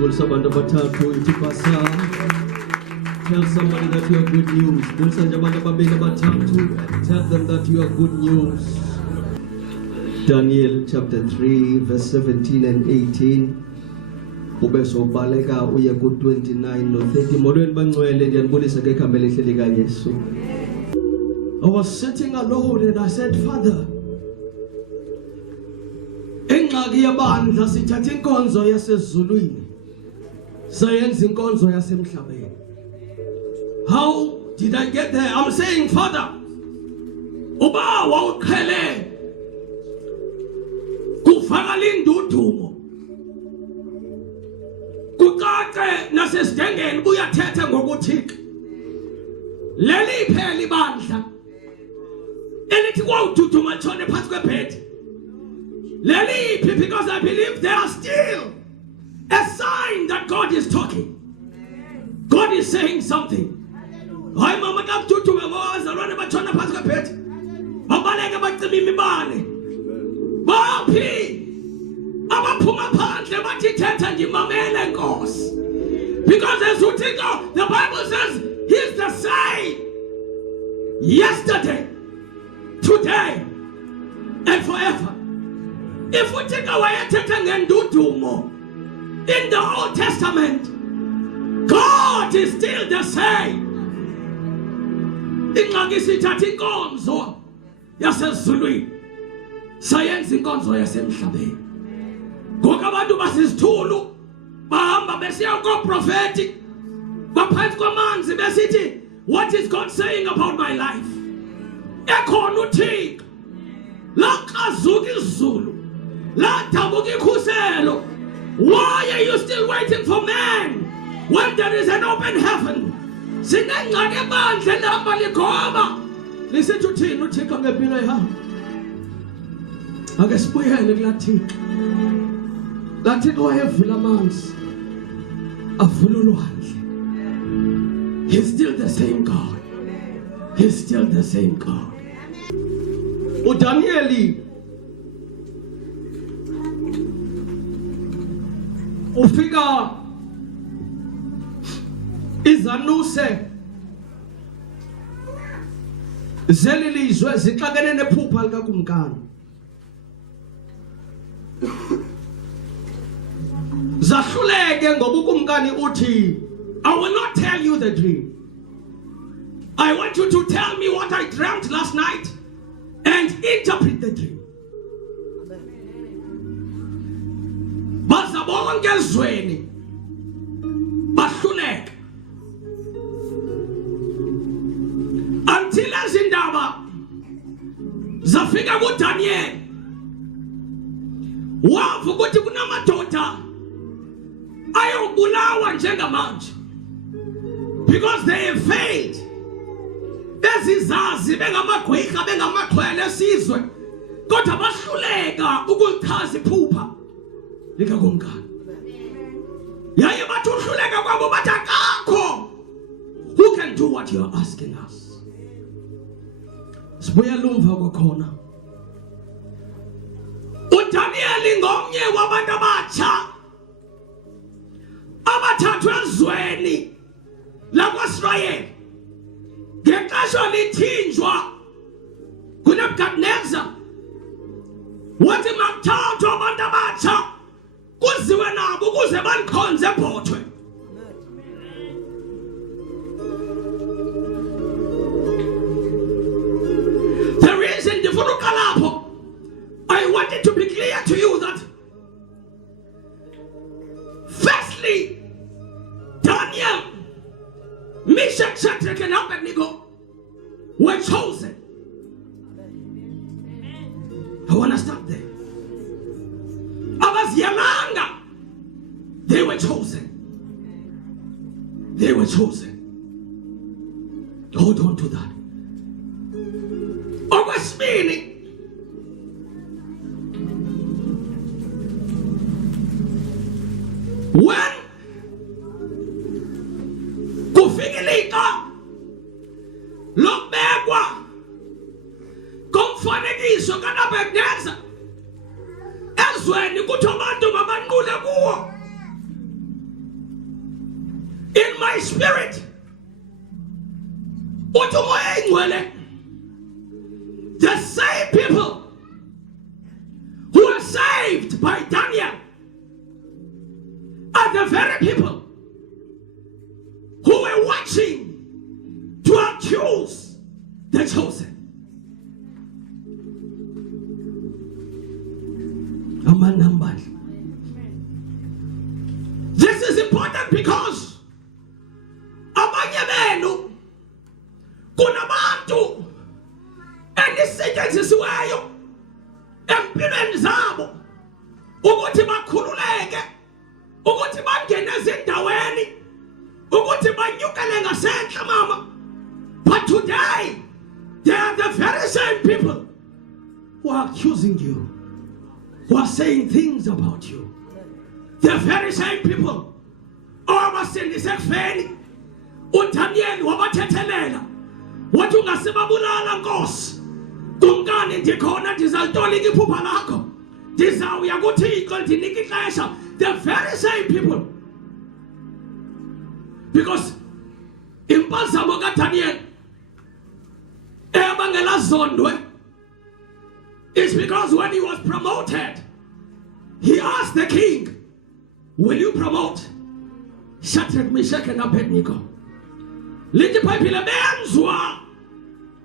Bulisa abantu abathathu ithi pasa. Tell somebody that you are good news. Bulisa nje abantu ababili abathathu. Tell them that you are good news. Daniel chapter 3 verse 17 and 18. Ube sobaleka uye ku 29 no 30. Molweni bangcwele ndiyanibulisa ke ikhamba elihle lika Yesu. I was sitting alone and I said, Father, engxaki yabandla sithatha inkonzo yasezulwini sayenza inkonzo yasemhlabeni. How did I get there? I'm saying, Father, uba wawuqhele kufakala indudumo kucace nasesidengeni buyathetha ngokuthika leli pheli bandla elithi kwawududuma tshone phansi kwebhedi leliphi, because I believe there are still a sign that God is talking. God is saying something. Hayi mama ka duduma ngozalwane batshona phansi kwebhedi babaleke bacima imibane baphi abaphuma phandle bathi thetha ndimamele Nkosi, because as uThixo, the Bible says He's the same yesterday, today, and forever. If we take away ngendudumo in the Old Testament, God is still the same. Ingxaki sithatha inkonzo yasezulwini sayenza inkonzo yasemhlabeni. Ngoku abantu basizithulu bahamba besiya ko-prophetic baphansi kwamanzi besithi, what is God saying about my life? Ekhona uThixo laqhazuka izulu ladabuka ikhuselo. Why are you still waiting for man when there is an open heaven? Sinengxaki ebandla elihamba ligoba lisithi uthini uThixo ngempilo yami. Ake sibuyele kulaa Thixo. Laa Thixo wayevula amanzi avula ulwandle. He's still the same God. He's still the same God. uDaniel ufika izanuse zelilizwe zixakene nephupha likakumkani. Zahluleke ngoba ukumkani uthi, I will not tell you the dream. I want you to tell me what I dreamt last night and interpret the dream. Baza bonke ezweni bahluleka until ezindaba zafika kuDaniel. Wavu ukuthi kunamadoda ayobulawa njengamanje because they have failed. Bezizazi bengamagwirha bengamaxhwele esizwe kodwa bahluleka ukulichaza iphupha likakumkani. Yaye bathi uhluleka kwabo bathi akakho who can do what you are asking us. Sibuya lumva kwakhona. uDaniel ngomnye wabantu abatsha abathathwe ezweni lakwaIsrayeli ngexesha lithinjwa kuNebukadneza. Wathi makuthathwa abantu abatsha kuziwe nabo ukuze balikhonze ebhothwe. The reason ndifuna uqala lapho, I want it to be clear to you that firstly, Daniel, Meshach, Shadrach, and Abednego were chosen. I want to stop there. Abaziyalanga, they were chosen. They were chosen. Hold on to that. Okwesibini, when kufikilika lokubekwa komfanekiso kaNebukadneza ezweni kuthi abantu mabanqule kuwo, my spirit. The same people who are saved by Daniel are the very people who were watching to accuse the chosen. This is important because abanye benu kunabantu endisetyenzisiweyo empilweni zabo ukuthi bakhululeke, ukuthi bangene ezindaweni, ukuthi banyukele ngasenhla mama. But today they are the very same people who are accusing you, who are saying things about you. The very same people abasindise kufeni. UDaniel wabathethelela wathi ungasibabulala Nkosi, kumkani ndikhona ndizalitolika iphupha lakho, ndizawuya kuThixo ndinike ixesha. The very same people, because impazamo kaDaniel ebangela zondwe is because when he was promoted, he asked the king, will you promote Shadrach, Meshach and Abednego? Lithi Bible benzwa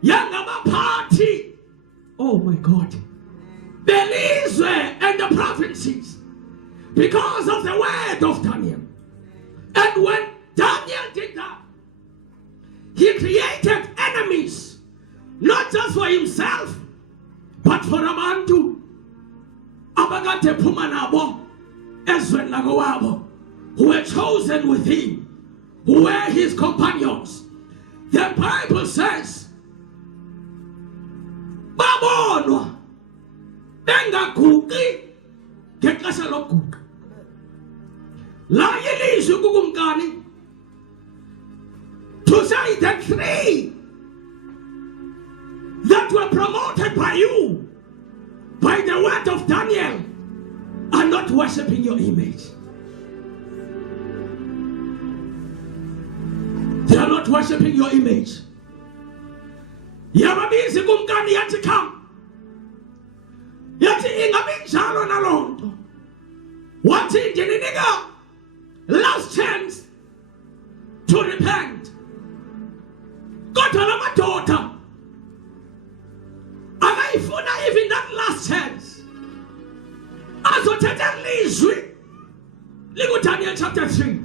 yangabaphathi, oh my God, belizwe and the provinces because of the word of Daniel. And when Daniel did that, he created enemies, not just for himself, but for abantu abakade phuma nabo ezweni lakowabo, who were chosen with him, who were his companions. The Bible says, babonwa bengaguqi ngexesha lokuguqa. La yelizwi kukumkani to say that three that were promoted by you by the word of Daniel are not worshiping your image. They are not worshiping your image. Yababizi kumkani yathi come. Yathi ingabi njalo nalonto. Wathi ndininika last chance to repent. Kodwa la madoda akayifuna even that last chance. Azothetha lizwi liku Daniel chapter 3.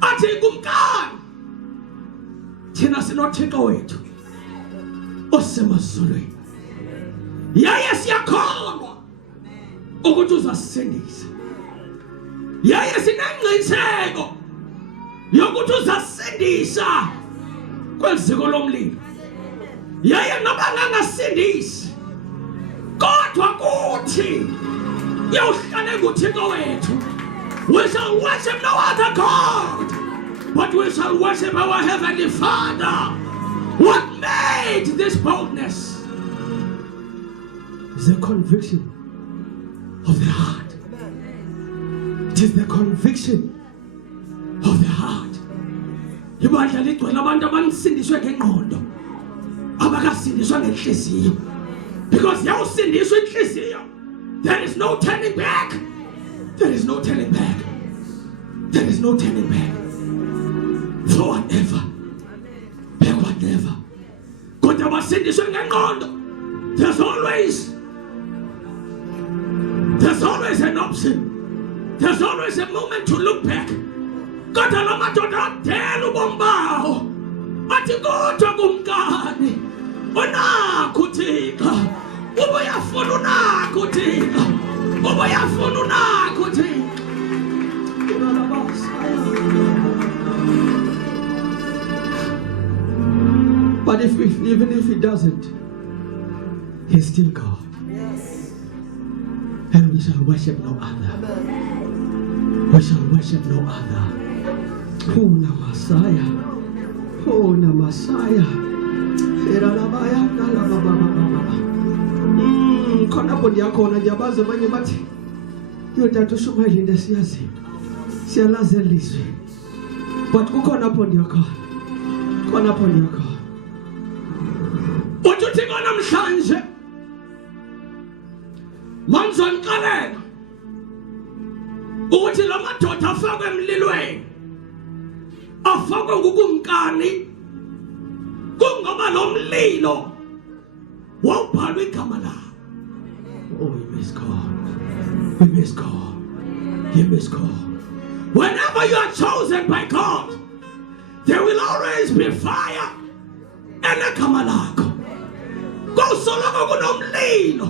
Athi kumkani thina sinothixo wethu osemazulwini, yaye siyakholwa ukuthi uzasindisa, yaye sinengqiniseko yokuthi uzasindisa kweziko lomlilo, yaye noba ngangasindisi kodwa kuthi yawuhlale kuThixo wethu. We shall worship no other God, but we shall worship our Heavenly Father. What made this boldness is the conviction of the heart. It is the conviction of the heart. Ibandla ligcwele abantu abanisindiswe ngengqondo, abakasindiswa ngenhliziyo. Because yawusindiswa inhliziyo, there is no turning back. There is no turning back. There is no turning back. Forward ever, backward never. Kodwa basindiswe ngengqondo, there's always an option. There's always a moment to look back. Kodwa la madoda adela ubomi bawo athi kodwa kumkani unakho uThixo, ubuyafuna unakho uThixo, ubuyafuna unakho uThixo. But even if he doesn't, he's still God. Yes. And we shall worship no other. We shall worship no other. Oh, na Messiah. Oh, na Messiah. Khona bondi yakhona ngiyabaza abanye bathi yodata uShumayeli ndesiyazi siyalazi elizwe But kukhona pho ndiyakho. Khona pho ndiyakho. Uthi namhlanje manzonixelela ukuthi la madoda afakwe emlilweni afakwe ngukumkani kungoba lo mlilo wawubhalwe igama lakho. Oh, you miss God. You miss God. You miss God. Whenever you are chosen by God, there will always be fire and a kamalako. Go soloko kunomlilo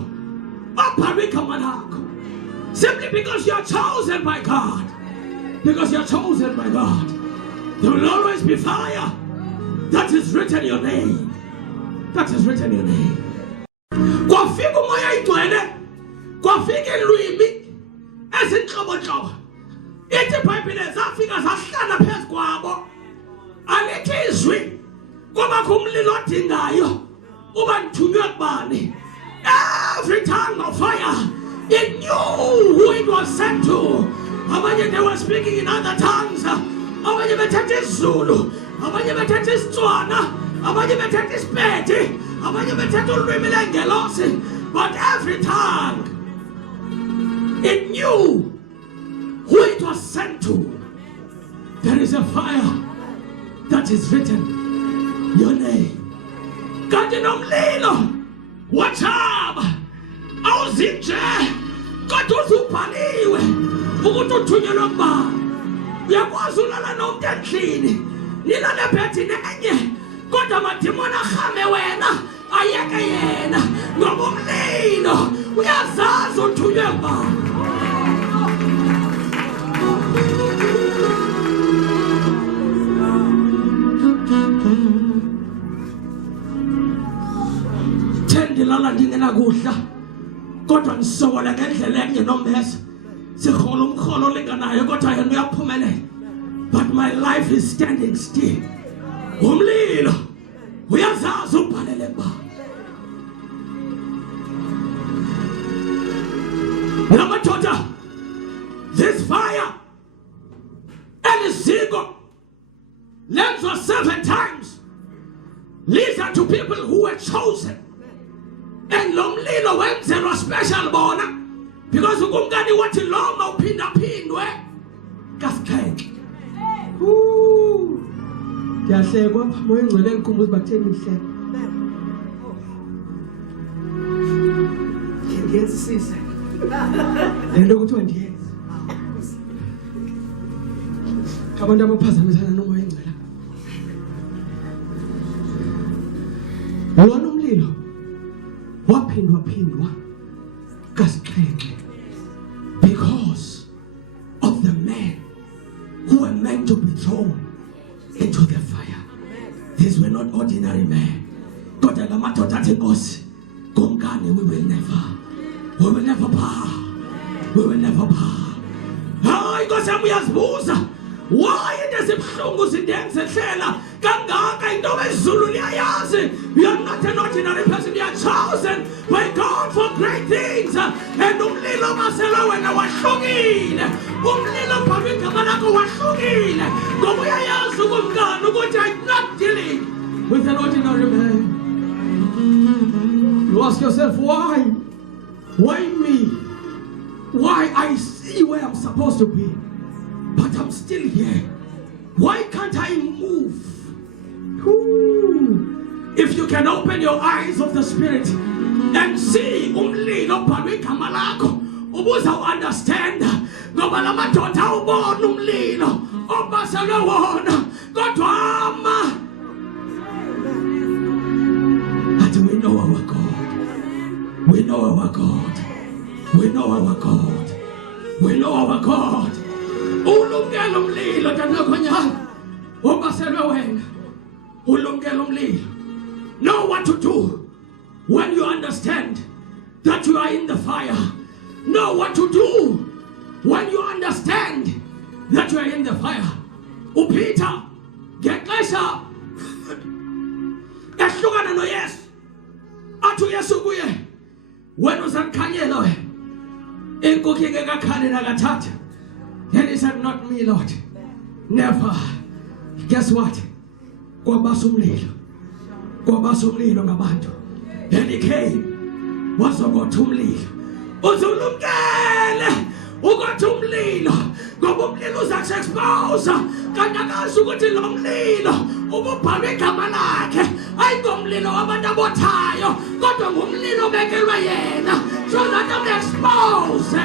obhalwe igama lakho. Simply because you are chosen by God. Because you are chosen by God. There will always be fire. That is written your name. That is written your name. Kwafika umoya igcwele. Kwafika ilwimi ezinhlobonhlobo. Ithi iBhayibheli zafika zahlala phezu kwabo. Alithi izwi kuba kumlilo odingayo uba nithunywe kubani. Every tongue of fire, it knew who it was sent to. Abanye they were speaking in other tongues. Abanye bethetha isiZulu, abanye bethetha isiTswana, abanye bethetha isiPedi, abanye bethetha ulwimi lwengelosi. But every tongue, it knew who it was sent to. There is a fire that is written your name. Kanti nomlilo wachaba awuzinje kodwa uzubhaliwe ukuthi uthunyelwe kubani. Uyakwazi ulala nomuntu endlini nilale ebhedini enye kodwa amadimoni ahame wena ayeke yena ngoba umlilo uyazazi uthunywe kubani. Lala ndingena kudla kodwa nisokola ngendlela engenomesa sihola umkholo linganayo kodwa yena uyaphumelela. But my life is standing still. Umlilo uyazazi ubhalele ba. Namadoda, this fire and isiko lenziwa 7 times. Listen to people who were chosen. And lomlilo wenzelwa special bona because ukumkani wathi loma uphinda phindwe kasikhenke. Ndiyahlekwa moya engcwele engikhumbuza bakutheni ihleko. Ngiyenzisise. Lento kuthiwa ndiyenza. Abantu abaphazamisana nomoya engcwele. Lona umlilo waphindwa kasikhenke because of the men who were meant to be thrown into the fire. These were not ordinary men. Kodwa la madoda athi Nkosi kumkani we will never bow. We will never bow. Hayi Nkosi yami uyazibuza why ndezibhlungu zindenzehlela kangaka into bezulu liyayazi. You are not an ordinary person. You are chosen by God for great things. And umlilo masela wena wahlukile. Umlilo phambi igama lakho wahlukile. Ngoba uyayazi ukumkani ukuthi I'm not dealing with an ordinary man. You ask yourself why? Why me? Why I see where I'm supposed to be, but I'm still here. Why can't I move? If you can open your eyes of the spirit and see umlilo phambi igama lakho, ubuza understand. Ngoba la madoda ubona umlilo obaselwe wona kodwa ama. But we know our God. We know our God. We know our God. We know our God. Ulungele umlilo tandokhonyana obaselwe wena. Ulungele umlilo. Know what to do when you understand that you are in the fire. Know what to do when you understand that you are in the fire. Upeter ngexesha ehlukana noYesu athi uYesu kuye wena uzandikhanyela wena inkukhu ke kakhane nakathatha. Then he said, not me, Lord. Never. Guess what? Kwabasumlilo ngabantu. And he came. Wazokotha umlilo. Uzulumkele ukotha umlilo. Ngoba umlilo uzakuexpose. Kanti akazi ukuthi lo mlilo ububhalwe igama lakhe. Hayi ngomlilo wabantu abothayo, kodwa ngumlilo obekelwe yena. So that I'm exposed.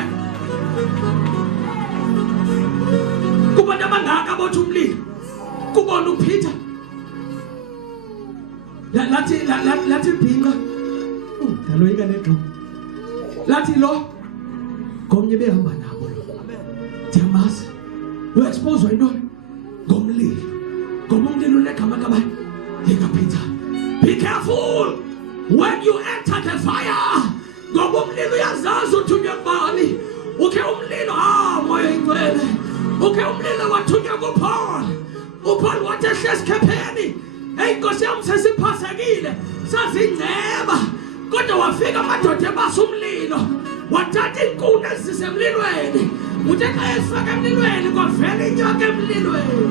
Kubantu abangaka abotha umlilo. Kubona uPeter. Lathi bhinqa. Daloyika negqo. Lathi lo komnye behamba nabo lo. Ndiyamazi. Uexpose yintoni? Ngomlilo. Ngoba umlilo unegama kabani? LikaPeter. Be careful when you enter the fire. Ngoba umlilo uyazazi uthunywe kubani. Uke umlilo moya ingcwele. Uke umlilo wathunywa kuPaul. uPaul wathi ehle esikhepheni. Hey Nkosi yami sesiphasekile. Sazingceba. Kodwa wafika amadoda ebasa umlilo. Wathatha inkuni ezisemlilweni. Uthe xa efaka emlilweni kwavela inyoka emlilweni.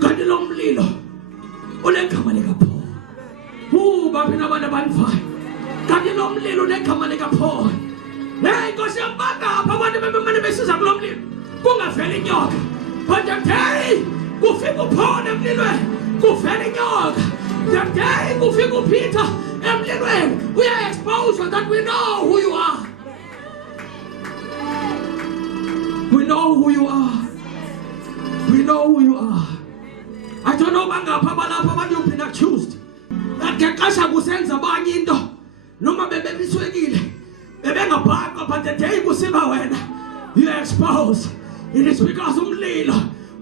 Kanti lo mlilo unegama likaPaul. Baphi nabantu abanivayo. Kanti lo mlilo unegama likaPaul. Hey Nkosi yami bangapha abantu bemane besiza kulo mlilo. Kungavela inyoka. But the day kufika uPaul emlilweni kuvela inyoka. The day kufika uPeter emlilweni, we are exposed so that we know who you are. We know who you are. We know who you are. I don't know bangapha abalapha abantu you've been accused. Akaqasha kusenza abanye into noma bebebiswekile bebengabhaqwa, but the day kusiba wena you are exposed. It is because umlilo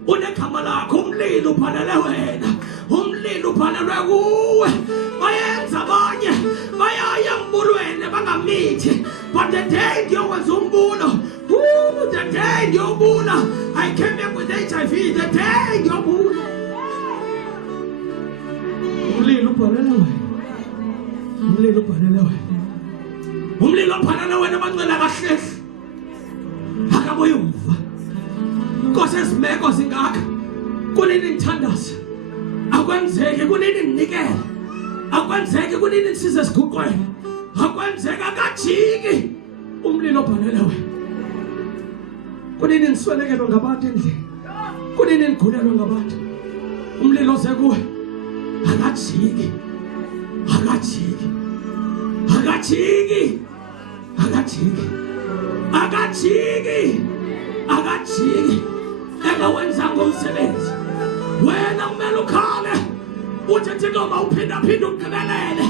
unegama lakho. Umlilo uphalele wena. Umlilo uphalelwe kuwe. Bayenza abanye bayaya embulweni bangamithi, but the day ndiyowenza umbulo. The day ndiyobula. I came here with HIV. The day ndiyobula. Umlilo uphalele wena. Umlilo uphalele wena. Umlilo uphalele wena bancela kahlehla. Akabuye umva. Nkosi esimeko zingaka. Kunini Umthandazo. Akwenzeki kunini ninikele. Akwenzeki kunini nisize siguqweni. Akwenzeka kajiki. Umlilo uphalele wena. Kunini niswelekelwe ngabantu endlini. Kunini nigulelwe ngabantu. Umlilo sekuwe. Akajiki. Akajiki. Akajiki. Akajiki. Akajiki. Akajiki. Engawenzanga umsebenzi. Wena kumele ukhale. Uthi noma uphinda ugqibelele.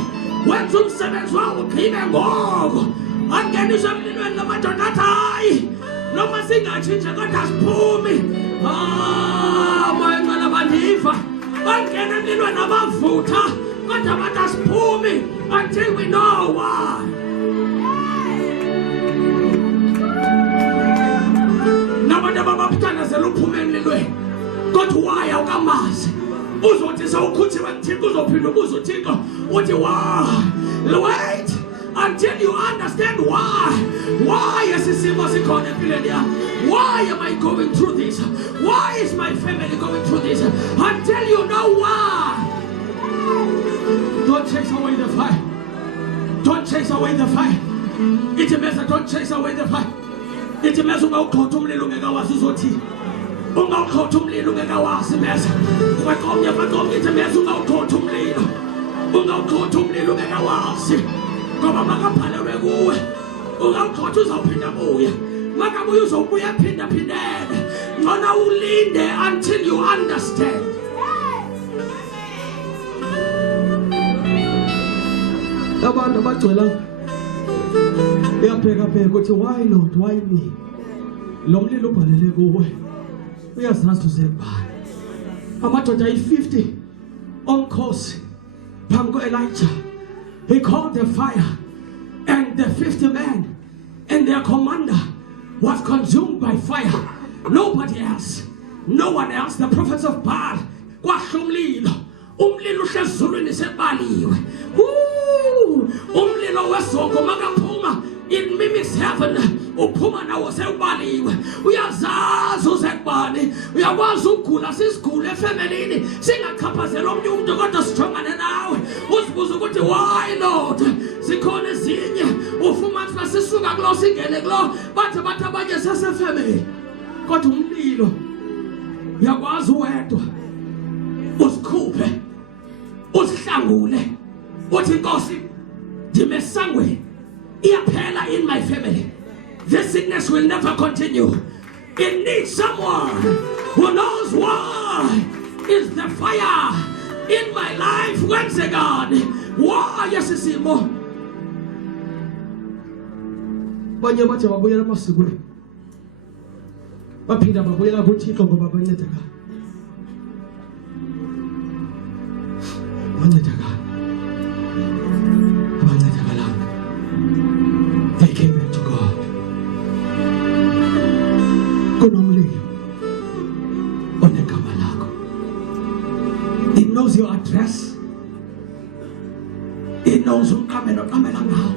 Wenza umsebenzi wawo ugqibe ngoko. Angeniswe emlilweni namadoda athi hayi. Noma singatshintshe kodwa siphumi. Moya ngcwele bandiva. Bangena emlilweni abavutha. Kodwa bathi asiphumi until we know why. Nabantu ababaphanazela uphume emlilweni. Kodwa why awukamazi. Uzothi sawukhuthiwe kuThixo uzophinda ubuze uThixo uthi why. Wait until you understand why. Why esisimo sikhona empilweni yami? Why am I going through this? Why is my family going through this? Until you know why. Don't chase away the fire. Don't chase away the fire. It means don't chase away the fire. It means ungawuqhotha umlilo ungekawazi uzothini. Ungawuqhotha umlilo ungekawazi meza. Kwakomnye it means ungawuqhotha umlilo. Ungawuqhotha umlilo ungekawazi. Ngoba makaphalelwe kuwe. Ungawuqhotha uzawuphinda buya. Makabuye uzobuya phinda phindele. Ngona ulinde until you understand. Abantu abagcwela uyabheka ukuthi why Lord, why me? Lo mlilo ubhalele kuwe. Uyazazi usebani. Amadoda ayi-50 omkhosi phambi ko-Elijah. He called the fire, and the 50 men and their commander was consumed by fire. Nobody else, no one else. The prophets of Baal kwahla umlilo. Umlilo uhlezulwini sebaliwe. Umlilo wesoko makaphuma, it mimics heaven. uphuma nawo sewubaliwe uyazazi uzekubani uyakwazi ukugula sisigule efamilini singachaphazela omnye umuntu kodwa sijongane nawe uzibuza ukuthi why Lord sikhona ezinye ufumanise basisuka kulo singene kulo bathi abanye sesefamily kodwa umlilo uyakwazi uwedwa usikhuphe usihlangule uthi Nkosi ndime esangweni iyaphela in my family. This sickness will never continue. It needs someone who knows why is the fire in my life. When's the God? Why yesisimo? Banye bathi babuyela emasiko. Baphinda babuyela kuThixo ngoba bancedeka. They came back to God. Kunomlilo, onegama lakho. It knows your address. It knows umqamelo qamela ngawo.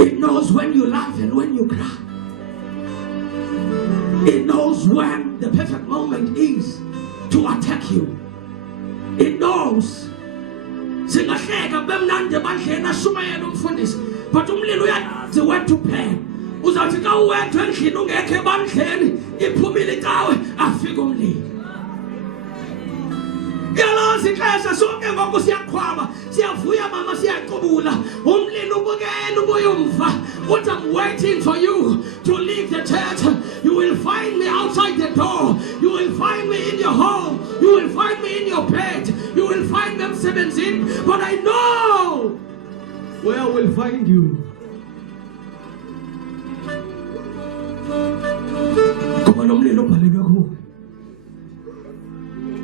It knows when you laugh and when you cry. It knows when the perfect moment is to attack you. It knows. Singahleka bemnandi bandleni ashumayela umfundisi but umlilo uyazi when to pay. Uzawuthi ka uwedwa endlini ungekho ebandleni iphumile icawe afika umlilo. Yalazi ixesha sonke ngoku siyakhwaba siyavuya mama siyaqubula umlilo ubukela ubuye umva uthi I'm waiting for you to leave the church. You will find me outside the door. You will find me in your home. You will find me in your bed. You will find them 17. But I know where I will find you. Come on, umlilo ubhalelwe kuwe.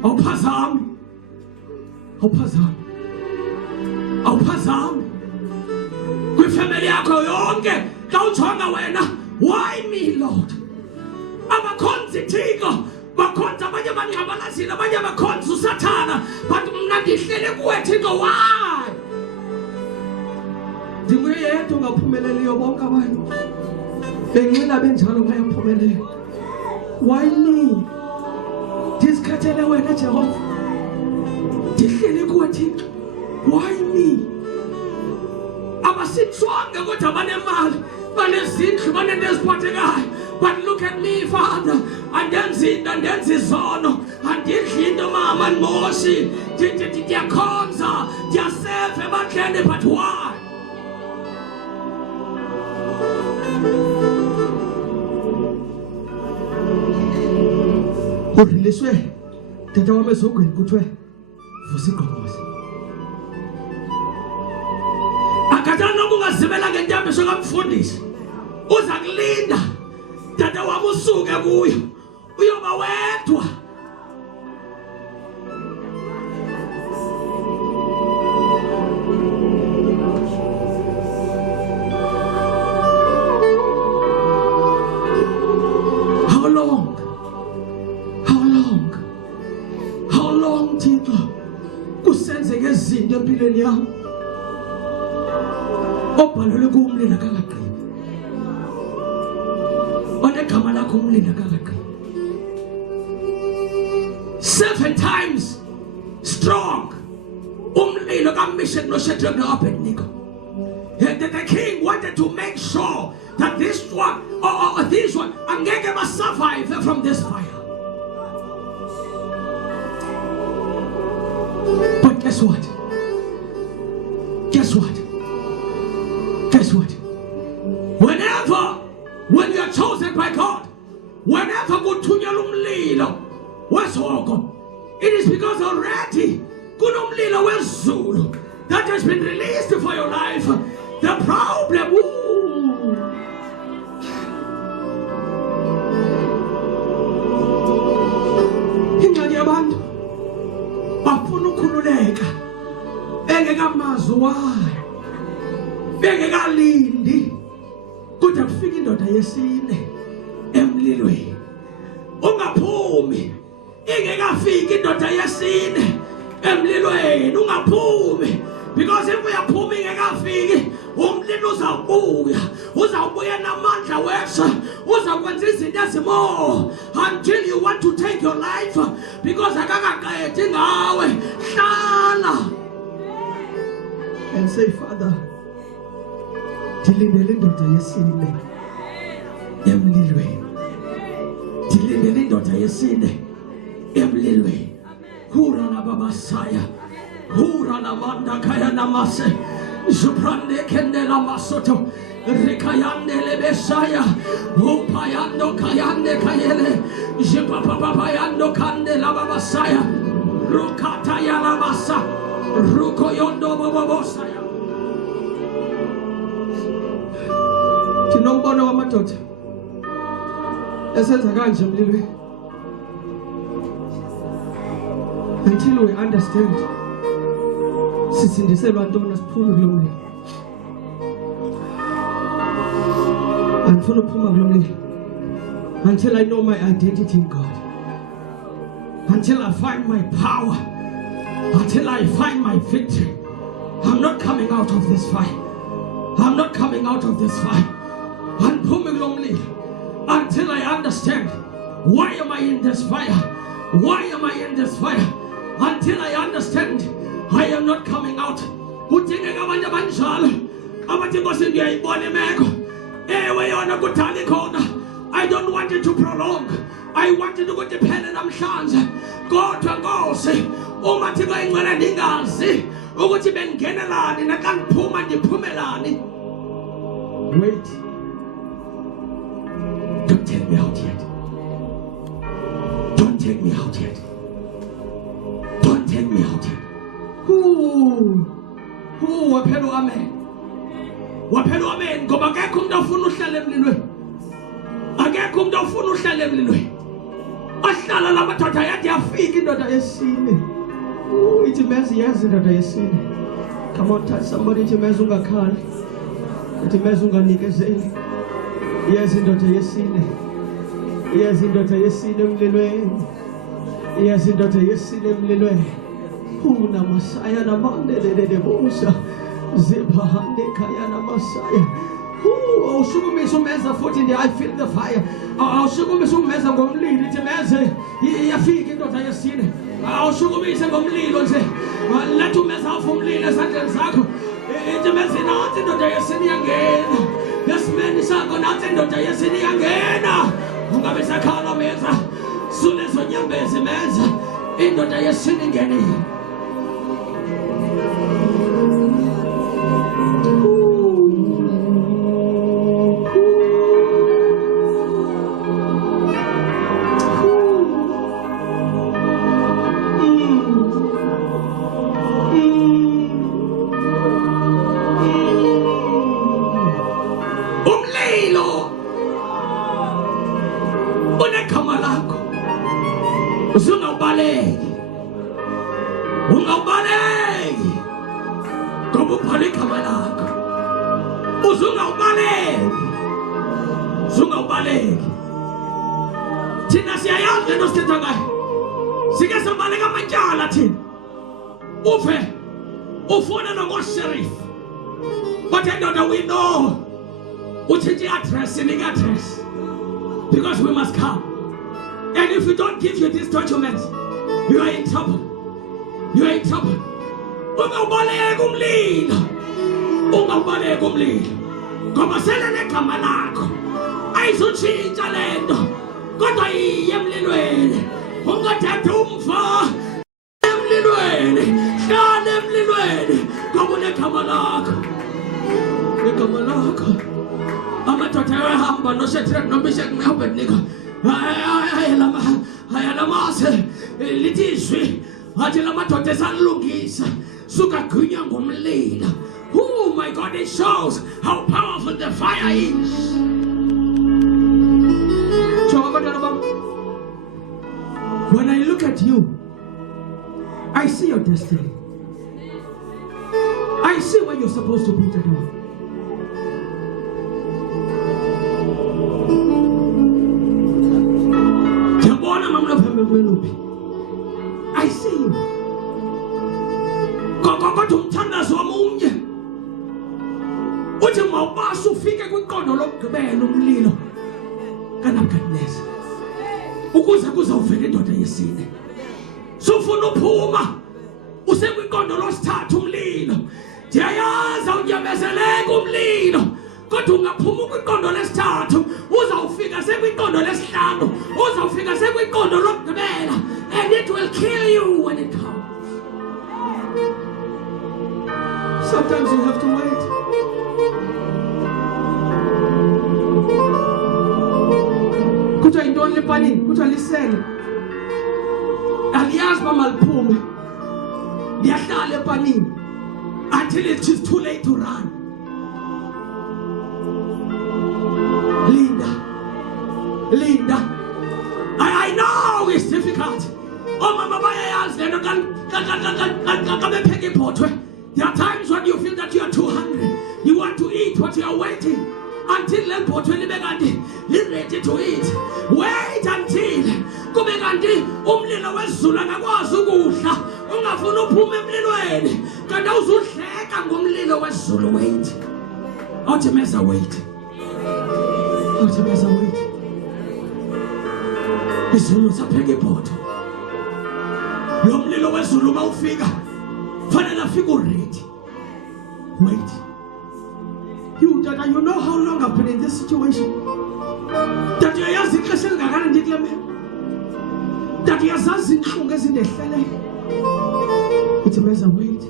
Awuphazami. Awuphazami. Kwifamily yakho yonke xa ujonga wena, why me Lord? Abakhonzi Thixo bakhonza abanye bangqabalazile abanye bakhonza uSathana but mna ndihlele kuwe Thixo why? Ndinguyedwa ungaphumeleliyo bonke abantu benqila benjalo bayaphumelela. Why me? Ndizikhethele wena Jehova ndihlele kuwe Thixo why me? Abasitsonke kodwa banemali banezindlu banento eziphathekayo but look at me Father andenza izono andidli into mama ndimoshi ndiyakhonza ndiyaseva ebandleni but why? Uriliswe tata wami ezogwini kuthiwe vusa igqomozi akatana noba ungazibela ngentambiso kamfundisi uza kulinda tata wami usuke kuyo uyoba wedwa. How long Thixo kusenzeke izinto empilweni yami obhalelwe kumlilo kangaqini onegama lakho umlilo kangaqini 7 times strong umlilo kaMeshach noShadrach noAbednego. The king wanted to make sure that this one or this one angeke survive from this fire. But guess what? When you are chosen by God, whenever kuthunyelwa umlilo wesoko, it is because already kunomlilo wezulu that has been released for your life. The problem, ingxaki yabantu bafuna ukukhululeka bengekamazi wayo bengekalindi kodwa kufika indoda yesine emlilweni ungaphumi ingekafika indoda yesine emlilweni ungaphumi because if uyaphuma ingekafiki umlilo uzawubuya namandla wesha, uzakwenza izinto ezimo until you want to take your life because akakaqedi ngawe. Hlala and say, Father, dilindele indoda yesine emlilweni, dilindele indoda yesine emlilweni. Hura na babasaya, hura na manda kaya namase, zuprande kende la masoto, rikayande lebesaya, upayando kayande kayele, jipapapayando kande la babasaya, rukata ya la masa, rukoyondo bababosaya. Tinombono wa madoda esenza kanje emlilweni until we understand sisindiselwa ntona siphume kulo mlilo. Andifuna ukuphuma kulo mlilo until I know my identity in God, until I find my power, until I find my victory. I'm not coming out of this fight. I'm not coming out of this fight. Andiphume kulo mlilo until I understand why am I in this fire? Why am I in this fire? Until I understand I am not coming out. Kudingeka abantu abanjalo abathi Nkosi ndiyayibona imeko ewe yona kudala ikhona. I don't want it to prolong. I want it ukuthi phele namhlanje. Kodwa Nkosi uma Thixo ingcwele ndingazi ukuthi bengingenelani naxa ndiphuma ndiphumelani. Wait. Don't take me out yet. Don't take me out yet. Don't take me out yet. Waphela amen. Waphela amen. Ngoba akekho umuntu ofuna uhlala emlilweni. Akekho umuntu ofuna uhlala emlilweni. Ahlala la madoda yathi yafika indoda yesine. Ithi mezi yazi indoda yesine. Come on, touch somebody. Ithi mezi ungakhali. Ithi mezi unganikezeli. Yes, indoda yesine. Yes, indoda yesine emlilweni. Yes, indoda yesine emlilweni. Una masaya na mandele de bosa. Zebahande kaya na masaya. Awushukumisa umeza futhi nje. I feel the fire. Awushukumisa umeza ngomlilo. Ithi meze iyafika indoda yesine. Awushukumisa ngomlilo nje. Letha umeza afu umlilo esandleni zakho. Ithi meze nathi indoda yesine iyangena. Yasimeni sakho nathi indoda yesine iyangena. Ungabe sakhala meza. Sulezo nyembezi meza. Indoda yesine ingenile. Umlilo unegama lakho. Usungawubaleki. Ungawubaleki. Ngoba ubhale igama lakho. Usungawubaleki. Usungawubaleki. Thina siyayazi lento sithetha ngayo. Sike sabaleka amatyala thina. Uve ufuna nongo-sheriff. But endoda we know uthi i-address inika address because we must come. And if we don't give you these documents, you are in trouble. You are in trouble. Ungawubaleka umlilo. Ungawubaleka umlilo. Ngoba sele negama lakho. Ayizutshintsha lento. Kodwa iye emlilweni. Ungathatha umva emlilweni. Hlala emlilweni. Ngoba unegama lakho. Negama lakho. Amadoda ayahamba noShadrach noMeshach noAbednego. Ayalamase lithi izwi athi la madoda esalungisa suka gwinya ngomlilo. Oh my God, it shows how powerful the fire is. When I look at you, I see your destiny. I see where you're supposed to be today. I see you. Go to Umthandazo wamunye. kwiqondo lokugqibela umlilo kaNebukadneza ukuze kuzawuvela indoda yesine. Sufuna uphuma usekwiqondo losithathu umlilo. Ndiyayazi awunyamezeleki umlilo, kodwa ungaphuma kwiqondo lesithathu uzawufika sekwiqondo lesihlanu, uzawufika sekwiqondo lokugqibela, and it will kill you when it comes. Sometimes you have to wait. Kuthiwa yintoni le panini? Kuthiwa lisele. Aliyazi uba maliphume. Ndiyahlala epanini until it is too late to run. Linda. I know it's difficult. Oh, mama, there are times when you feel that you are too hungry. You want to eat, but you are waiting until the potwe is ready to eat. Wait until kube kanti umlilo wezulu akakwazi ukudla, ungafuna uphume emlilweni, kanti awuzuhleka ngomlilo wezulu. Wait. Awuthemeza wait. Izulu sapheka iphotho. Lo mlilo wezulu mawufika fanele afike ready. Wait. You know how long I've been in this situation? That you yazi ixesha elingakana ndikule meko? That uyazazi inhlungu ezindehlele? Uthemeza wait.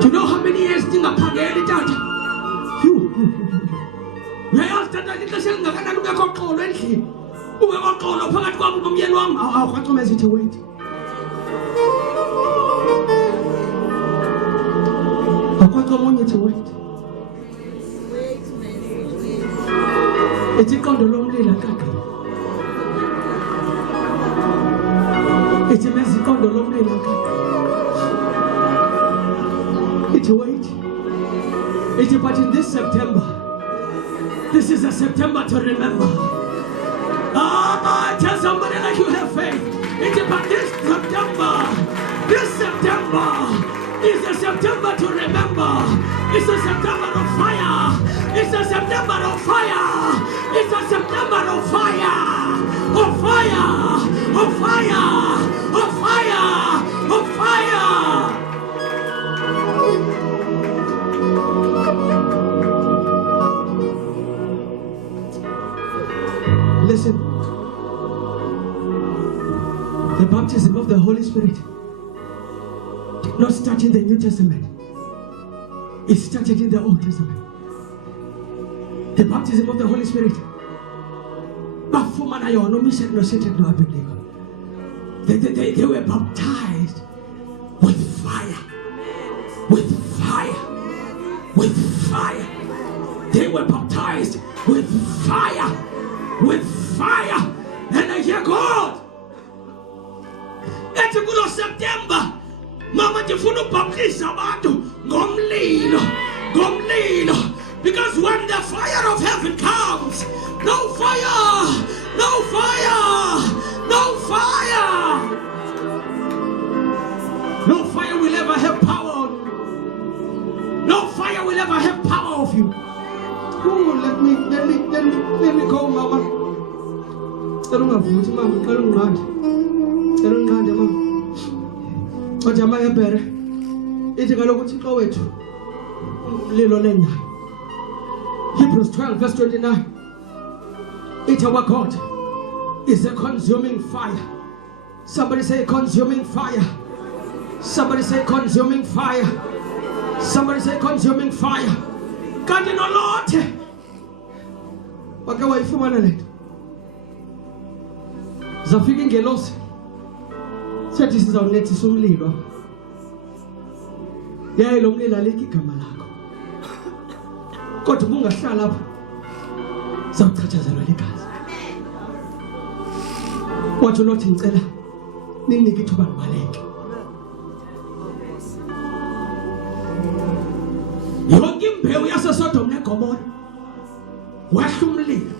Do you know how many years ndingaphangeli tata? Uyayazi tata ixesha elingakanani ungekho xolo endlini? Ungekho xolo phakathi kwam nomyeni wam? Awukracumeza ithi wait. Wait. It's iqondo lomlilo kaka. It's imezi iqondo lomlilo kaka. It's wait. It's but in this September. This is a September to remember. Tell somebody like you have faith. It's but this September. This September is a September to remember. It's a September of fire. It's a September of fire. It's a September of fire. Of fire. Of fire. Of fire. Of fire. Listen. The baptism of the Holy Spirit did not start in the New Testament. It started in the Old Testament. The baptism of the Holy Spirit. They were baptized with fire. With fire. With fire. They were baptized with fire. With fire. And I hear God. It's a good September. Mama ndifuna ubaptiza abantu ngomlilo. Because when the fire of heaven comes, no fire will ever have power on you. No fire will ever have power of you. Oh, let me go, mama. Ungavuthi mama, unqande mama. Ojama yebere. Ithi kaloku uThixo wethu umlilo lenyayo. Hebrews 12 verse 29. It's our God is a consuming fire. Somebody say consuming fire. Somebody say consuming fire. Somebody say consuming fire. Kanti nolothe wake wayifumana lento. Zafika ingelosi sethi sizawunethisa umlilo. Yaye lo mlilo alikho igama lakho. Kodwa ungahlala lapha zawuchatshazelwa ligazi. Wathi ulothi ngicela ninike ithuba libaleke. Yonke imbewu yaseSodom neGomora wehla umlilo.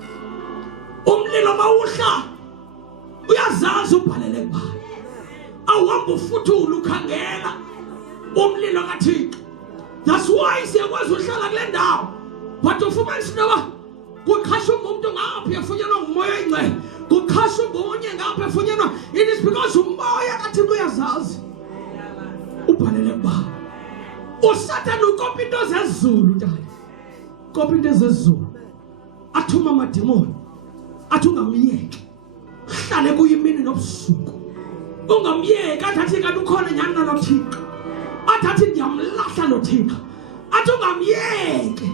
Umlilo mawuhla uyazazi ubhalele kubani. Awuhamba ufuthula ukhangela umlilo kaThixo. That's why siyakwazi uhlala kule ndawo. But ufumanisa noba kukhasha umuntu ngapha efunyenwa ngumoya oyingcwele. Kukhasha ubonye ngapha efunyenwa. It is because umoya kaThixo uyazazi. Ubhalele kuba uSathane ukopa into zezulu tata. Kopa into zezulu. Athuma amademoni. Athi ungamyeki. Hlale kuyimini nobusuku. Ungamyeki athathi kanti ukhona nyani noThixo. Athathi ndiyamlahla noThixo. Athi ungamyeki.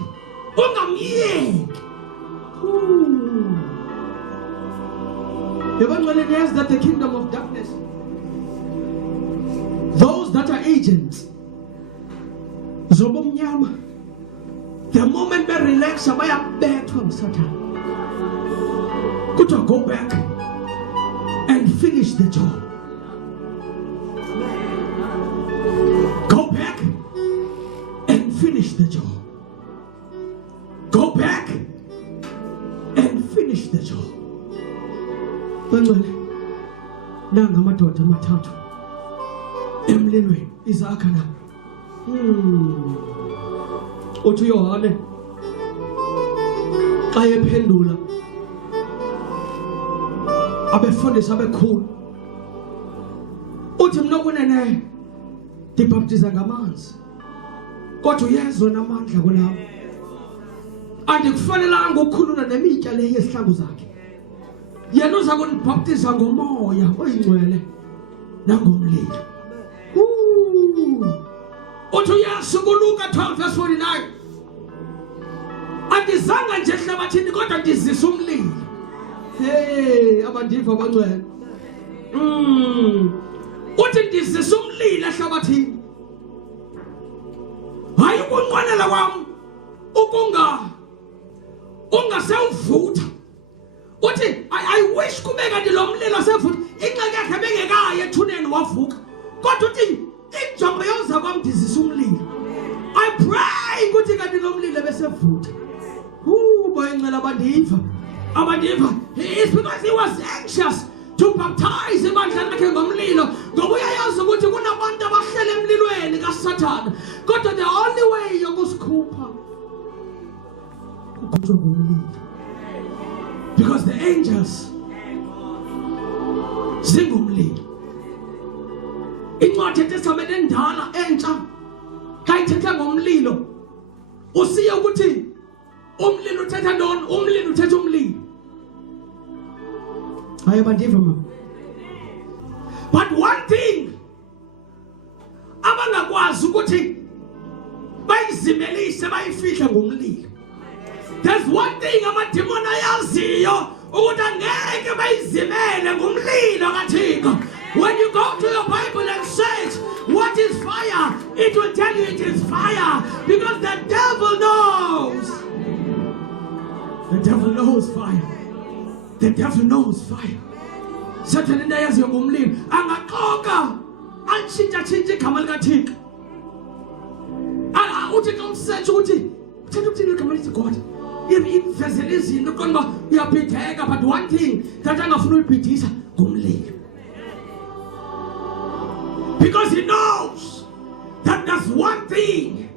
Ungamyeki. Evangelist says that the kingdom of darkness, those that are agents, zobomnyama, the moment they relax, bayabethwa nguSathane. Could go back and finish the job. Go back and finish the job. Go back and finish the job. Bangcwele nanga amadoda amathathu emlilweni izakha na. Uthi Yohane xa ephendula abefundisi abekhulu uthi mina kunene ndibhaptiza ngamanzi kodwa uyezwa namandla kulapho andikufanelanga ukukhulula nemitya le yesihlangu zakhe yena uza kunibhaptiza ngomoya oyingcwele nangomlilo. Uthi uYesu kuLuka 12:49 andizanga nje ehlabathini kodwa ndizisa umlilo. Hey, abandiva abangcwele. Uthi ndizisa umlilo ehlabathini. Hayi ukunqwenela kwami ungasewuvutha. Uthi I wish kubeka ndilomlilo sevutha ingxaki yakhe bengekaye ethuneni wavuka. Kodwa uthi injongo yoza kwami ndizisa umlilo. I pray ukuthi kanti lo mlilo besevutha. Bayingcela abandiva. It's because he was anxious to baptize ibandla lakhe ngomlilo. Ngoba uyayazi ukuthi kunabantu abahlele emlilweni kaSathane. Kodwa the only way yokusikhupha ukutshwa ngomlilo. Because the angels zingumlilo. Incwadi yeTestament endala entsha kayithetha ngomlilo. Usiye ukuthi umlilo uthetha ntoni? Umlilo uthetha umlilo. Hayi bandiva mama. But one thing abangakwazi ukuthi bayizimelise bayifihle ngomlilo. There's one thing amademoni ayaziyo ukuthi angeke bayizimele ngomlilo kaThixo. When you go to your Bible and search what is fire, it will tell you it is fire because the devil knows. The devil knows fire. The devil knows fire. Satan ndayaziyo ngomlilo angaxoka atshintsha igama likaThixo. Uthi xa usearch ukuthi uthanda ukuthini igama lithi God. Ivezela izinto konba uyabhideka, but one thing that angafuna uyibhidisa ngumlilo. Because he knows that there's one thing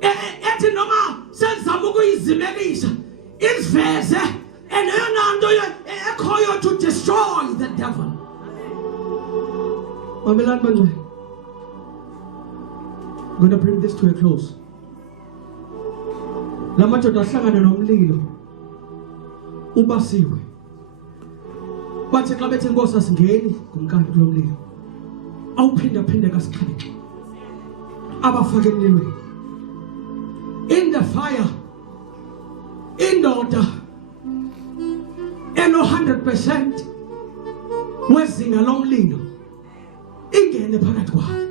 ethi noma senzama ukuyizimelisa isiveze eneyona nto ekhoyo to destroy the devil. Mamelani bangcwele, I'm going to bring this to a close. La madoda ahlangana nomlilo ubasiwe bathi xa bethi inkosi asingeni ngumkani kulo mlilo awuphinda kasikhathi abafake emlilweni. In the fire indoda eno 100% wezinga lomlilo ingene phakathi kwayo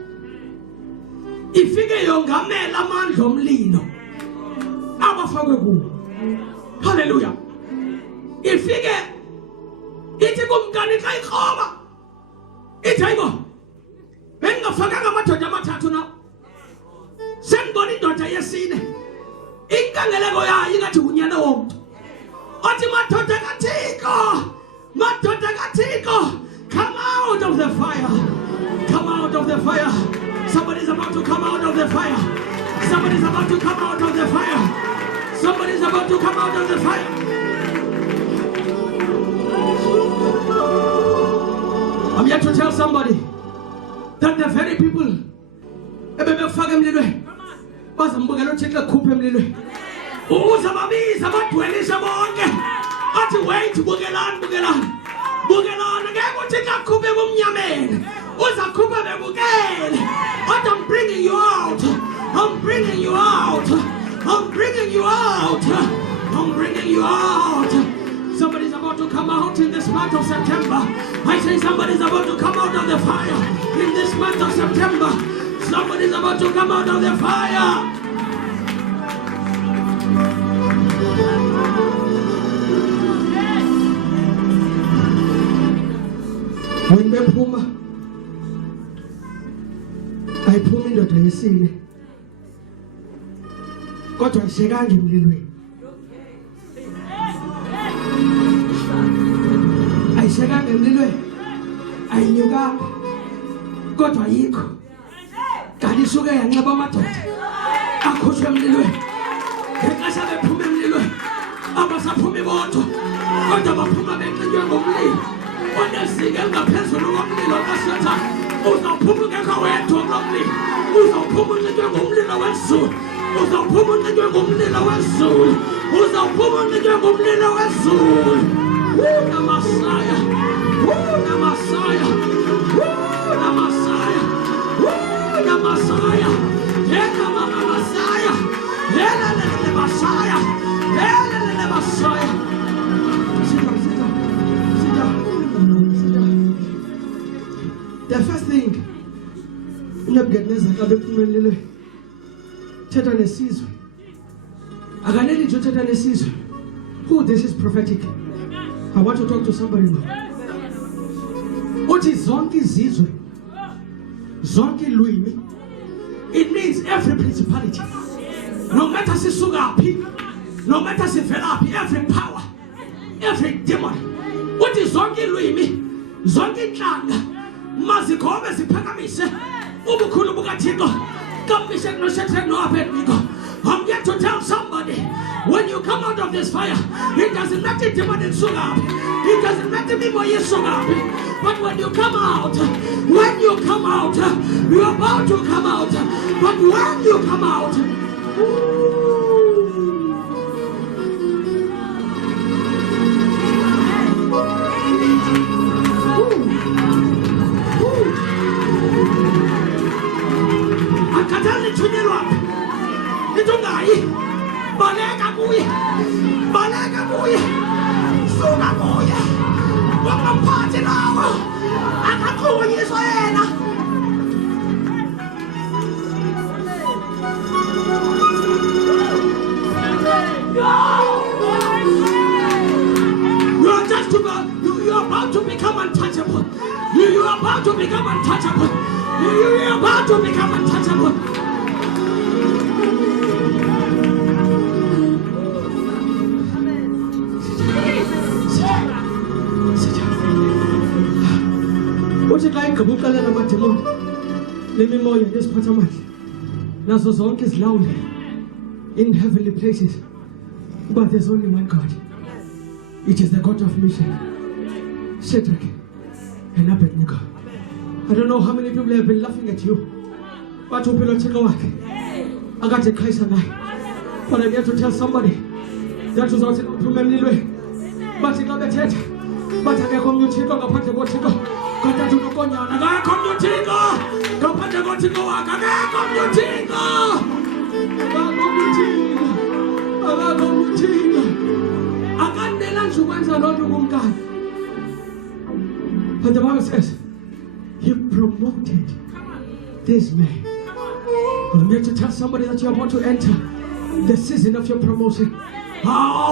ifike yongamela amandla omlilo abafakwe kuwo. Hallelujah. Ifike ithi kumkani xa ikroba ithi hayibo bengingafakanga amadoda amathathu na sengibona indoda yesine inkangeleko yayo ingathi unyana womntu othi madoda kaThixo come out of the fire. Somebody's about to come out of the fire. Somebody's about to come out of the fire. Somebody's about to come out of the fire. I'm here to tell somebody that the very people ebebefaka emlilweni bazambukela uThixo ekhuphe emlilweni. Uzababiza badwelisha bonke. Athi wait, bukelani. Bukelani ngeke uThixo akhuphe kumnyameni. Uzakhupha bebukele. But I'm bringing you out. I'm bringing you out. I'm bringing you out. I'm bringing you out. Somebody's about to come out in this month of September. I say somebody's about to come out of the fire in this month of September. Somebody's about to come out of the fire. When bephuma ayiphuma indoda yesine kodwa ayishekanga emlilweni. Ayishekanga emlilweni, ayinyukanga kodwa ayikho. Kanti isuke yanxiba amadoda akhutshwe emlilweni. Ngexesha bephuma emlilweni abasaphumi bodwa kodwa baphuma benxitywe ngomlilo. Onesike ngaphezulu komlilo kaSathane. Uzawuphuma ungekho wedwa kuloo mlilo. Uzawuphuma unxitywe ngomlilo wezulu. Uzawuphuma unxitywe ngomlilo wezulu. Uzawuphuma unxitywe ngomlilo wezulu. Namasaya. Namasaya. Namasaya. Namasaya. Yeka mama Masaya. Yelele Masaya. Yelele Masaya. The first thing uNebukadnezar xa bephumelele thetha nesizwe. Akaneli nje uthetha nesizwe. Who this is prophetic. I want to talk to somebody now. Uthi zonke izizwe, zonke ilwimi. It means every principality. No matter sisukaphi, no matter sivelaphi, every power, every demon. Uthi zonke ilwimi, zonke inhlanga mazikhobe ziphakamise ubukhulu bukaThixo. Kampishe noShadrach noAbednego. I'm here to tell somebody, when you come out of this fire, it doesn't matter demon in sukaphi. It doesn't matter mimo yesukaphi. But when you come out, you're about to come out. But when you come out, akatali thunyelwa itungayi baleka kuye suka kuye wakamphathi lawo akakhulunyiswa yena. You're about to become untouchable. You're about to become untouchable. You're about to become untouchable. Uthi xa igqibuqelela amademoni lemimoya nesiphathamandla nazo zonke izilawuli in heavenly places, but there's only one God. It is the God of mission, Shadrach and Abednego. I don't know how many people have been laughing at you, but upilo Thixo wakhe akade xhayisa naye. But I'm here to tell somebody that uzawuthi uphume emlilweni bathi xa bethetha bathi akekho omnye uThixo ngaphandle koThixo. Kathathu nokonyana akekho omnye uThixo ngaphandle koThixo wakhe. Akekho omnye uThixo. Akekho omnye uThixo. Akekho omnye uThixo. Akandela nje ukwenza loo nto kumkani. But the Bible says He promoted this man. I'm here to tell somebody that you're about to enter the season of your promotion.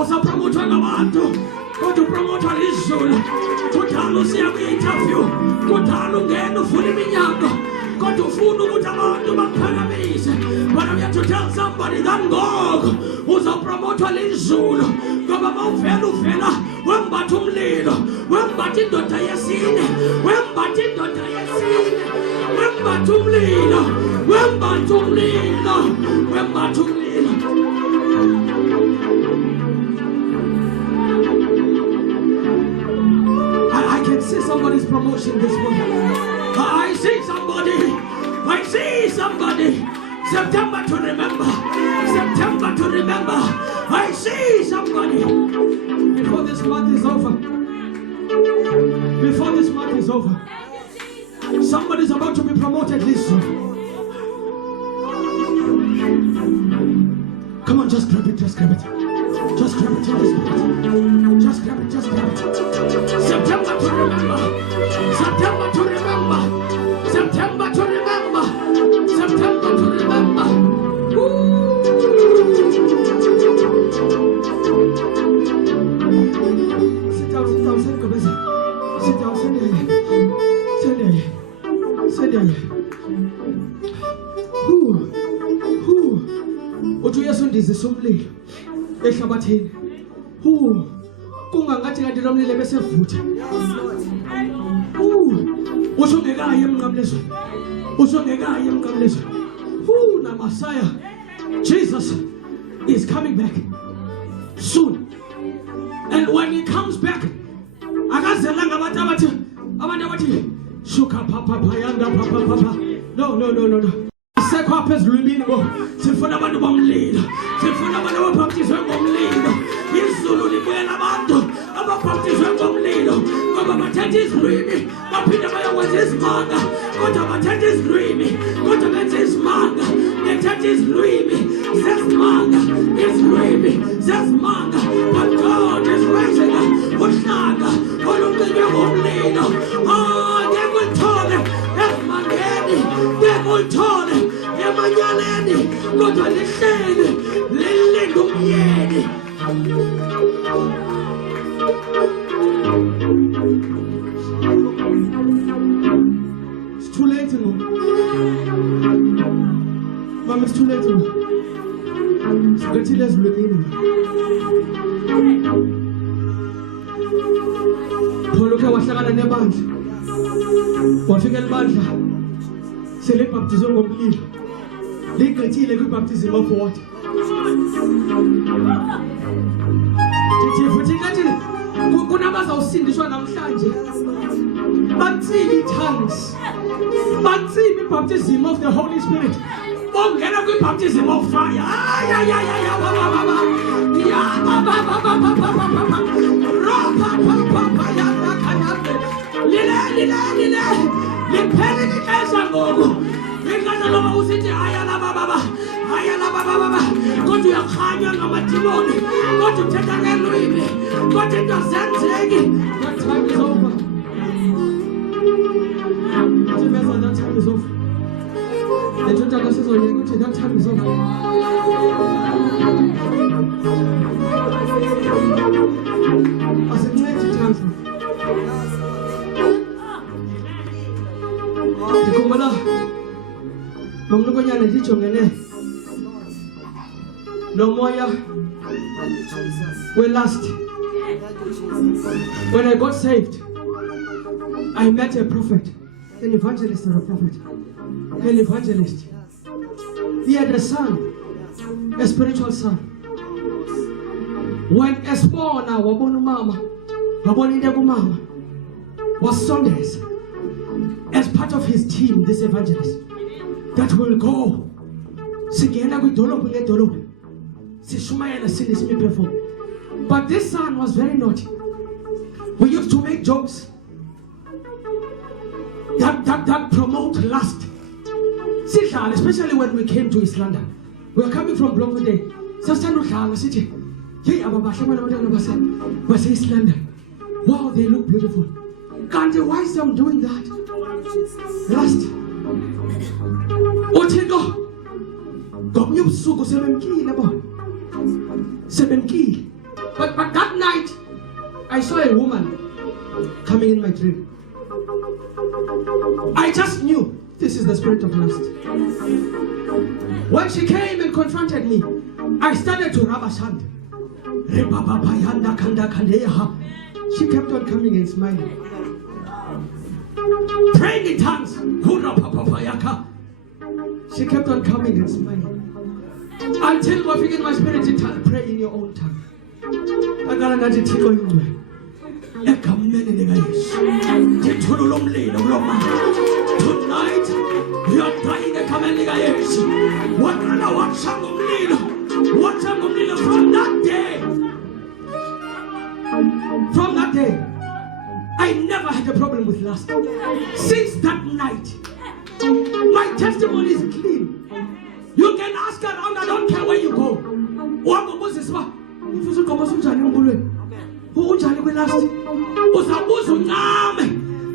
Usapromotwa ngabantu kodwa upromotwa lizulu. Kudala usiya kwi-interview, kudala ungena ufuna iminyango kodwa ufuna ukuthi abantu bakuphakamise. But I'm here to tell somebody that ngoku uzapromotwa lizulu ngoba uvela wembatha umlilo, wembatha indoda yesine, wembatha indoda yesine, wembatha umlilo, wembatha umlilo, wembatha umlilo. I can see somebody's promotion this morning. I see somebody. I see somebody. September to remember. September to remember. I see somebody. Before this month is over. Before this month is over. Somebody's about to be promoted this soon. Come on, just grab it, just grab it. Just grab it in this minute. Just grab it, just grab it. September to remember. September to remember. September to remember. September to remember. Sit down, sit down, sit down. Sit down, sit there. Sit there. Sit there. Uthi uyasondisa umlilo ehlabathini. Kungangathi kanti lo mlilo besevutha. Usongekayo emnqamlezweni. Usongekayo emnqamlezweni. Na Messiah Jesus is coming back soon. And when he comes back, akazelanga abantu abathi shuka papa payanda papa. No. Sekho phezulwini bo. Sifuna abantu bomlilo. Sifuna abantu ababhaptizwe ngomlilo. Izulu libuyela abantu ababhaptizwe ngomlilo. Ngoba bathetha izilwimi, baphinde bayokwenza isimanga. Kodwa bathetha izilwimi, kodwa benza isimanga. Bethetha izilwimi, sesimanga. Izilwimi, sesimanga. But God is raising up uhlanga olunxitywe ngomlilo. Ngekuthole esimangeni, ngekuthole emanyaleni, kodwa lihleli lilinde umyeni. It's too late, Mom, it's too late. Sikhathile ezilwini. Paul ukhe wahlangana nebandla. Wafika elibandla selebhaptizwe ngomlilo. Ligqithile kwibaptism of water. Futhi ngathi kunabazawusindiswa namhlanje. Batsibi tongues. Batsibi baptism of the Holy Spirit. Bongena kwibaptism of fire. Lile. Liphele ixesha ngoku. Ixesha loba usithi ayala baba. Kodwa uyakhanya ngamadimoni. Kodwa uthetha ngelwimi. Kodwa into zenzeki. That time is over. That time is over. That time is over. Asincede chance. Ndikhumbula nomlukonyana ndijongene nomoya last. When I got saved, I met a prophet, an evangelist or a prophet, an evangelist. He had a son, a spiritual son. When Espona wabona mama, mama was Sundays as part of his team, this evangelist, that will go. Sigena kwidolophu ngedolophu. Sishumayela sinisimi perform. But this son was very naughty. We used to make jokes that promote lust. Especially when we came to East London. We were coming from Bloemfontein. City. East London. Wow, they look beautiful. Can't you why some doing that? Lust. Othixo. Ngomnye ubusuku sebemkile bona. Sebemkile. But that night, I saw a woman coming in my dream. I just knew this is the spirit of lust. When she came and confronted me, I started to rub her hand. She kept on coming and smiling. praying in tongues. She kept on coming and smiling. Until we figured my spirit to pray in your own tongue. Tonight, you are dying a commanding ayes. What from that day, I never had a problem with lust. Since that night, my testimony is clean. You can ask around, I don't care where you go.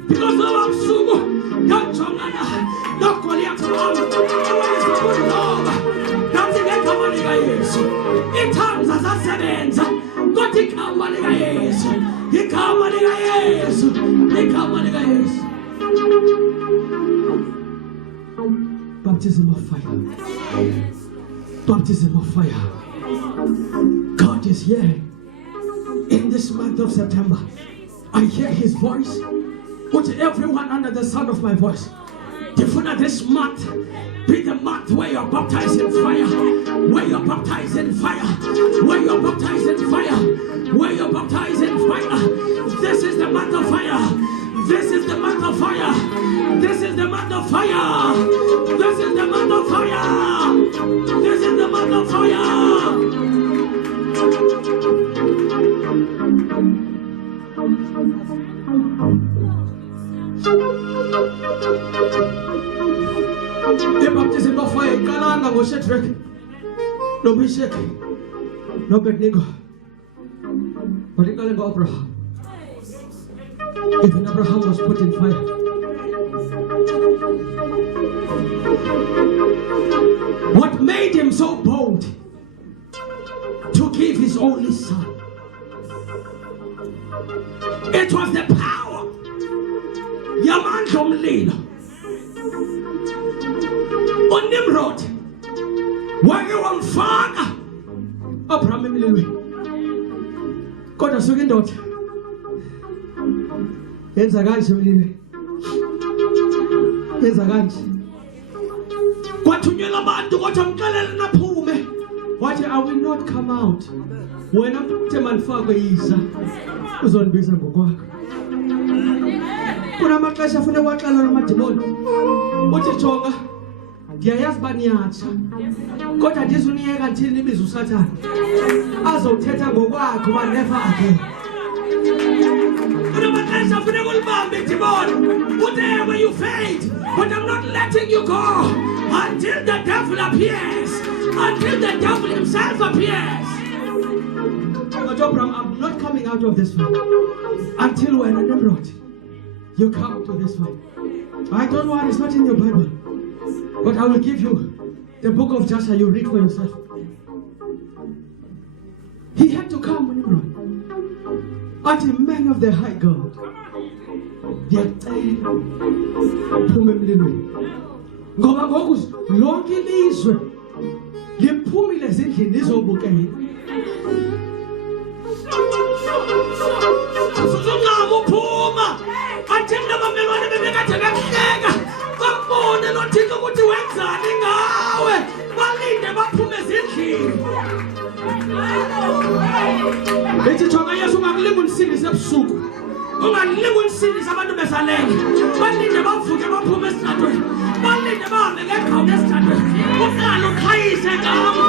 Because I'm sugo, not Chongana, not Korea from nothing at Kamanigas. In terms as I said, got it Kamanigas. He Kamanigas. He Kamanigas. Baptism of fire. Baptism of fire. God is here. In this month of September, I hear his voice. Put everyone under the sound of my voice. Defuna this month be the month where you're baptized in fire. Where you're baptized in fire. Where you're baptized in fire. Where you're baptized in fire. This is the month of fire. This is the month of fire. This is the month of fire. This is the month of fire. This is the month of fire. The baptism of fire, Kalanga was Shadrach, no Meshach, no Abednego, but it called Abraham. Even Abraham was put in fire. What made him so bold to give his only son? It was the power. Onegama. On Nimrod, wake wamfaka Abraham emlilweni. Kodwa suka indoda yenza kanje emlilweni. Yenza kanje. Kwathunyelwa abantu kodwa mxelele naphume. Wathi I will not come out. Wena mthema nifakwe yiza. Uzonibisa ngokwakho. Kunamaxesha afune waxela amadimoni. Uthi jonga ndiyayazi baniyatsha kodwa ndizuniyeka nthini nibiza uSathane azothetha ngokwakho ba never again. Kunamaxesha afune kulibambe idimoni. Whatever you faith, but I'm not letting you go until the devil appears. Until the devil himself appears. Abraham, I'm not coming out of this fight until when I Nimrod, you come to this fight. I don't know why it's not in your Bible, but I will give you the book of Joshua. You read for yourself. He had to come when Nimrod. At a man of the high God. Ngoba ngoku lonke ilizwe liphumile ezindlini lizobukela. Uzungama uphuma athina abamelwane bebekade behleka babone noThixo ukuthi wenzani ngawe balinde baphume ezindlini. Bethi jonga Yesu ungakulinga unisindise ebusuku. Ungakulinga unisindise abantu besalele. Balinde bavuke baphume esithandweni. Balinde bahambe ngeqhawe esithandweni. Uqala ukhayise ngabo.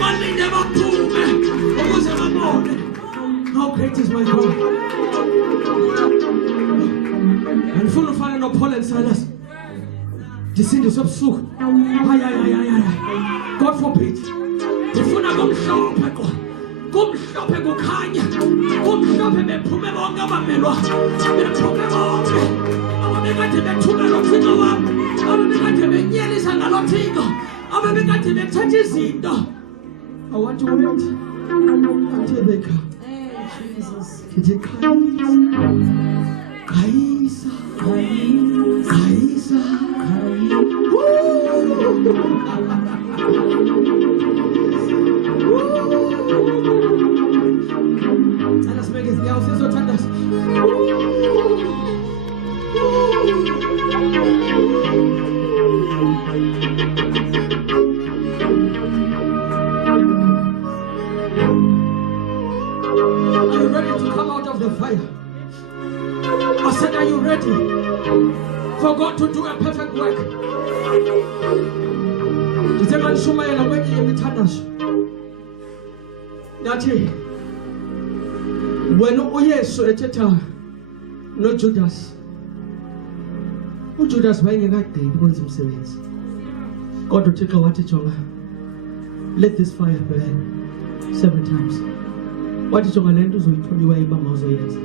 Balinde baphume ukuze babone. How great is my God? And full of fire no Paul and Silas. Descendants of Suk. God forbid. Ndifuna kumhlophe ko. Kumhlophe kukhanya. Kumhlophe bephume bonke abamelwa. Bephume bonke. Ababekade bethuka lo Thixo wami. Ababekade benyelisa ngalo Thixo. Ababekade bethatha izinto. I want to wait until they come. Jesus. Kaisa. fire. I said, are you ready for God to do a perfect work? neNtshumayelo kwenye imithandazo nathi wena uYesu ethetha noJudas, uJudas wayengekagqibi kwenza umsebenzi, kodwa uThixo wathi jonga, let this fire burn 7 times. Wathi jonga lento uzoyithuliwa ibama uzoyenza,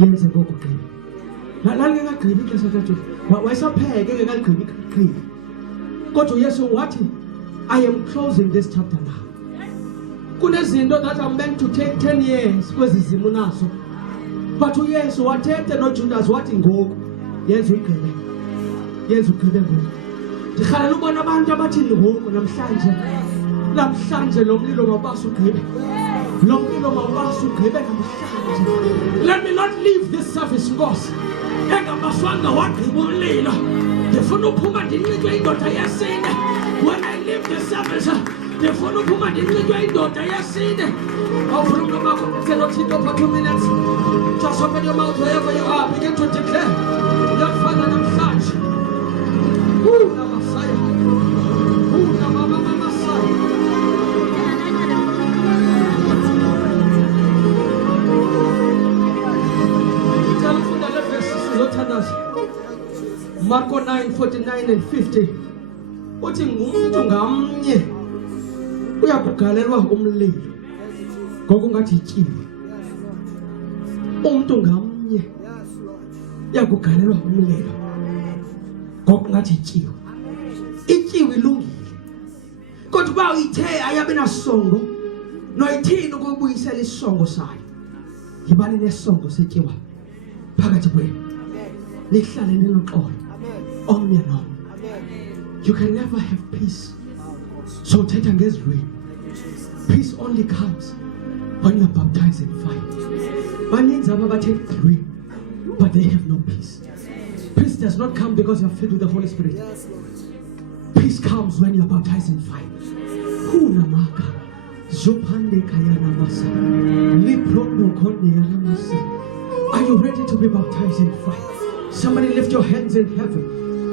yenze ngokugqiba. Lalingekagqibi ixesha kaJudas, wayesapheke engekagqibi. Kodwa uYesu wathi, I am closing this chapter now. Kunezinto that are meant to take 10 years kwezi zimo nazo, but uYesu wathethe noJudas wathi ngoku yenza ugqibe, yenza ugqibe ngoku. Ndikhalela ubona abantu abathi ngoku namhlanje lo mlilo mawubasa ugqibe, lo mlilo mawubasa ugqibe namhlanje. Let me not leave this service Nkosi engabaswanga wagqiba umlilo. Ndifuna uphuma ndinxitywe indoda yesine. When I leave the service, ndifuna uphuma ndinxitywe indoda yesine. Awufuna umntu wakho ucela uThixo for 2 minutes. Just open your mouth wherever you are. Begin to declare. Uyafana namhlanje. Namasaya. Namamasaya. Tell us the verses sizothandaza. Marko 9:49 and 50. Uthi ngumuntu ngamnye uyakugalelwa umlilo ngokungathi ityiwe. Umuntu ngamnye uyakugalelwa umlilo ngokungathi ityiwe. Ityiwe ilungile, kodwa uba uyithe ayabe nasongo, noyithini ukubuyisela isongo sayo. Yibani nesongo setyiwa phakathi kwenu, nihlale ninoxolo omnye nomnye. You can never have peace. So thetha ngezwi. Peace only comes when you are baptized in fire. Baninzi abathe gqi, but they have no peace. Peace does not come because you are filled with the Holy Spirit. Peace comes when you are baptized in fire. Hunamaka zopande kayana masa liprondo konde yana masa. Are you ready to be baptized in fire? Somebody lift your hands in heaven.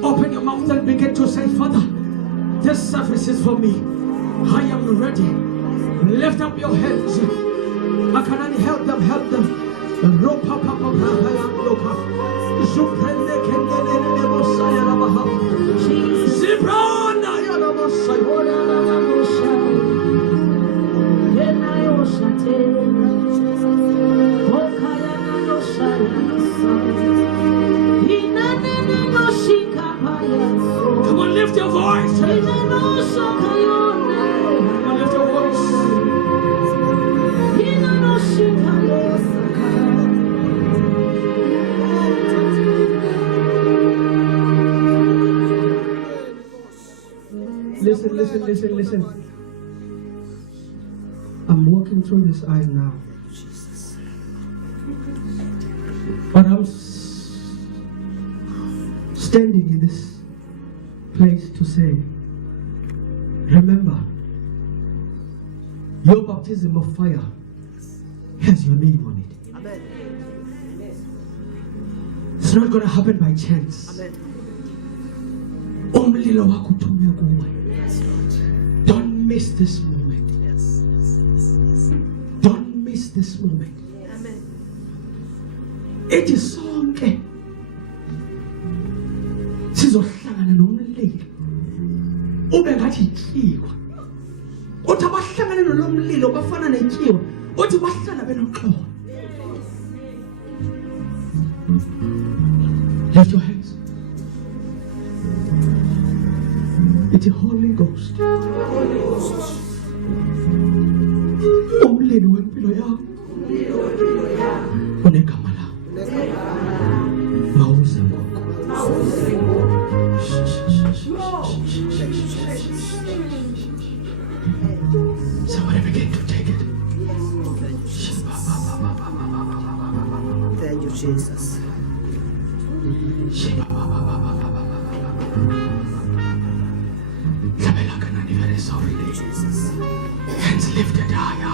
Open your mouth and begin to say, Father, this service is for me. I am ready. Lift up your hands. Akanani, help them, help them. Ropa papa papa yandoka. Zuprende kendele nemosaya labaha. Zibrana yanamosaya. Ora namosaya. Yenayo shate. Okaya nanosaya. Come on, lift your voice. Come on, lift your voice. Listen. I'm walking through this aisle now. But I'm standing in this place to say, remember, your baptism of fire has your name on it. Amen. It's not going to happen by chance. Amen. Don't miss this moment. Yes. Don't miss this moment. Amen. It is so okay. Sizohlangana nomlilo ube ngathi ityiwa. Uthi abahlangana nolomlilo bafana netyiwa. Uthi bahlala benoxolo. Lift your hands. It's the Holy Ghost. Umlilo wempilo yakho. Onegama lakho. Mawuze ngoku. Somebody begin to take it. Thank you, Jesus. Hands lifted higher.